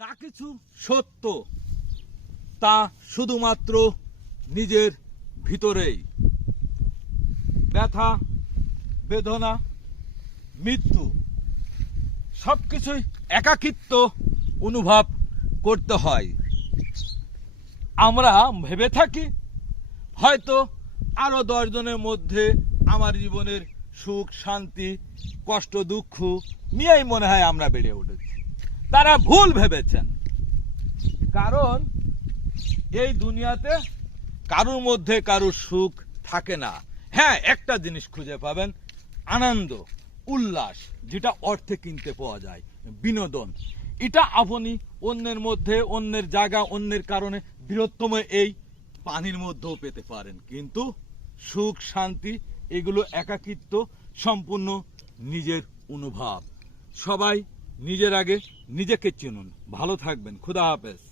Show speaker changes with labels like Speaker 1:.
Speaker 1: যা কিছু সত্য, তা শুধুমাত্র নিজের ভিতরেই। ব্যথা, বেদনা, মৃত্যু সব কিছুই একাকিত্ব অনুভব করতে হয়। আমরা ভেবে থাকি, হয়তো আরও দশজনের মধ্যে আমার জীবনের সুখ, শান্তি, কষ্ট, দুঃখ নিয়েই মনে হয় আমরা বেড়ে উঠেছি। তারা ভুল ভেবেছেন। কারণ এই দুনিয়াতে কারোর মধ্যে কারোর সুখ থাকে না। হ্যাঁ একটা জিনিস খুঁজে পাবেন, আনন্দ, উল্লাস, যেটা অর্থে কিনতে পাওয়া যায়, বিনোদন। এটা আপনি অন্যের মধ্যে, অন্যের জায়গা, অন্যের কারণে বৃহত্তম এই পানির মধ্যেও পেতে পারেন। কিন্তু সুখ, শান্তি, এগুলো একাকিত্ব সম্পূর্ণ নিজের অনুভব। সবাই নিজের আগে নিজেকে চিনুন। ভালো থাকবেন। খুদা হাফেজ।